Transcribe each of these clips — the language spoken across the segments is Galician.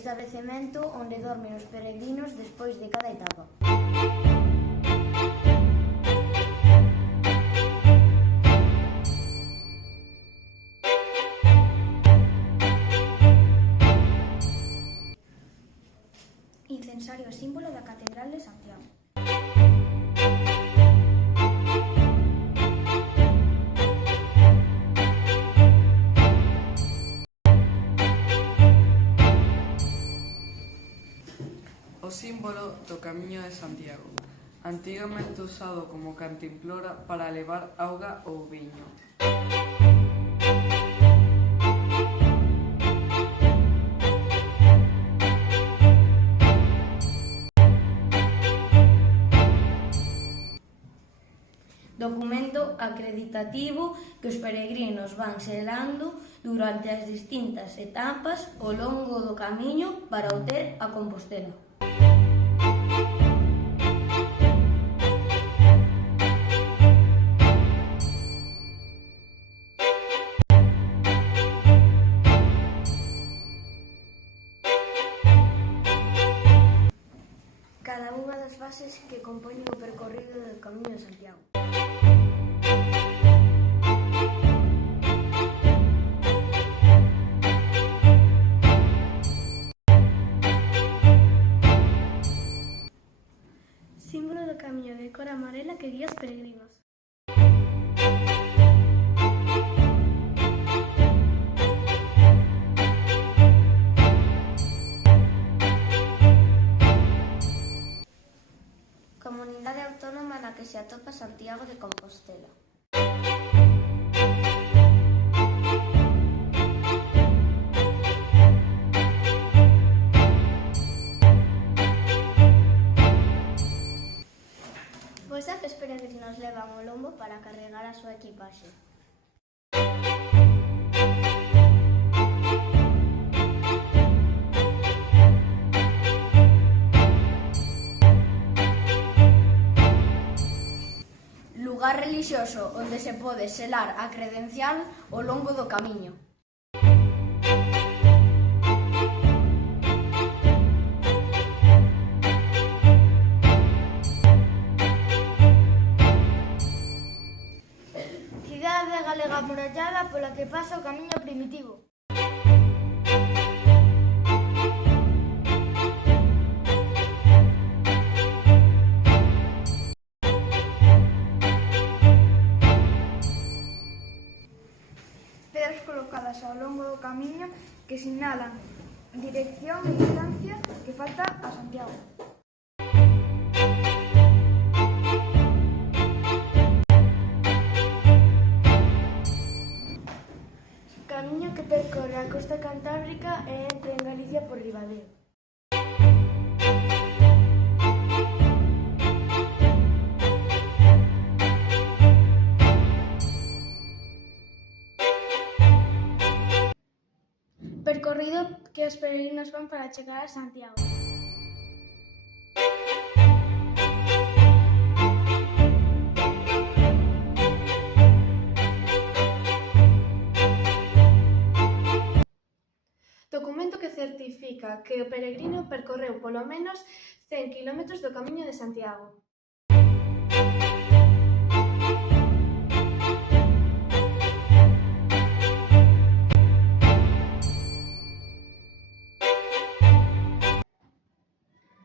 establecemento onde dormen os peregrinos despois de cada etapa. Incensario símbolo da Catedral de Santiago. O símbolo do Camiño de Santiago, antigamente usado como cantimplora para levar auga ou viño. Documento acreditativo que os peregrinos van selando durante as distintas etapas ao longo do camiño para obter a Compostela. Cada unha das fases que compoñen o percorrido do Camiño de Santiago. Símbolo do camiño de cor amarela que guía os peregrinos. Comunidade autónoma na que se atopa Santiago de Compostela. Pois a que os peregrinos levan o lombo para carregar a súa equipaxe. Lugar relixioso onde se pode selar a credencial ao longo do camiño. Cidade galega amurallada pola que pasa o camiño primitivo. Pedras colocadas ao longo do camiño que sinalan dirección e distancia que falta a Santiago. Camiño que percorre a costa cantábrica e entra en Galicia por Ribadeo. Percorrido que os peregrinos van para chegar a Santiago. Documento que certifica que o peregrino percorreu polo menos 100 km do Camiño de Santiago.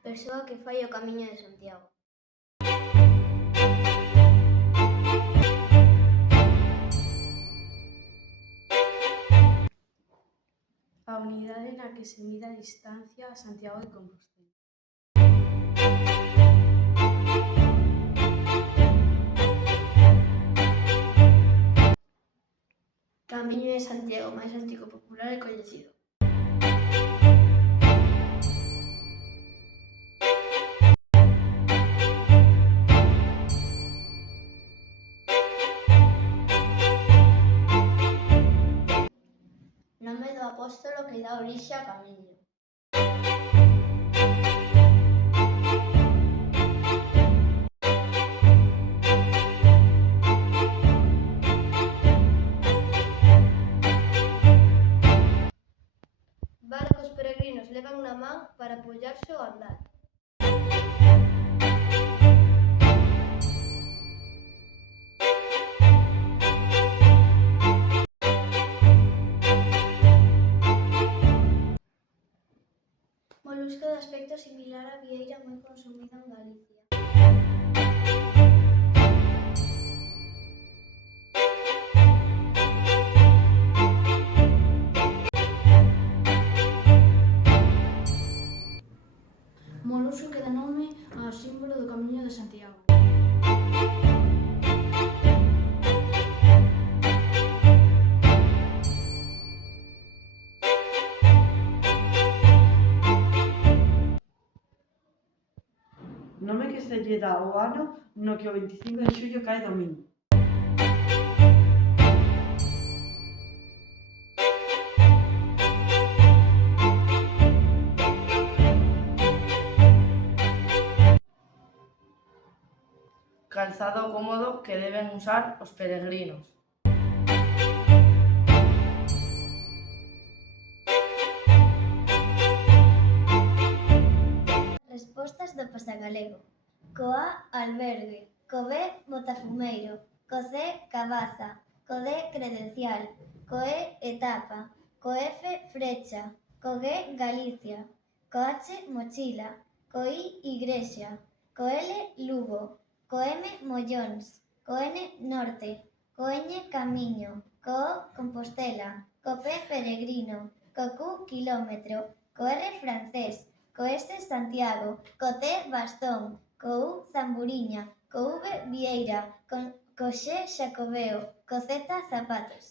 Persoa que fai o Camiño de Santiago. A unidade na que se mide a distancia a Santiago de Compostela. Camiño de Santiago máis antigo, popular e coñecido. Nome do apóstolo que dá orixe ao camiño. Barcos peregrinos levan unha consumido en Galicia. Moluso que dá nome ao símbolo do Camiño de Santiago. Nome que se lle dá ao ano no que o 25 de xullo cae domingo. Calzado cómodo que deben usar os peregrinos. Respostas do Pasagalego. Co A, albergue. Co B, botafumeiro. Co C, cabaza. Co D, credencial. Co E, etapa. Co F, frecha. Co G, Galicia. Co H, mochila. Co I, igrexa. Co L, Lugo. Co M, mollóns. Co N, norte. Co Ñ, camiño. Co O, Compostela. Co P, peregrino. Co Q, quilómetro. Co R, francés. Co S, Santiago. Co T, bastón. Co U, zamburiña. Co V, vieira. Co X, xacobeo. Co Z, zapatos.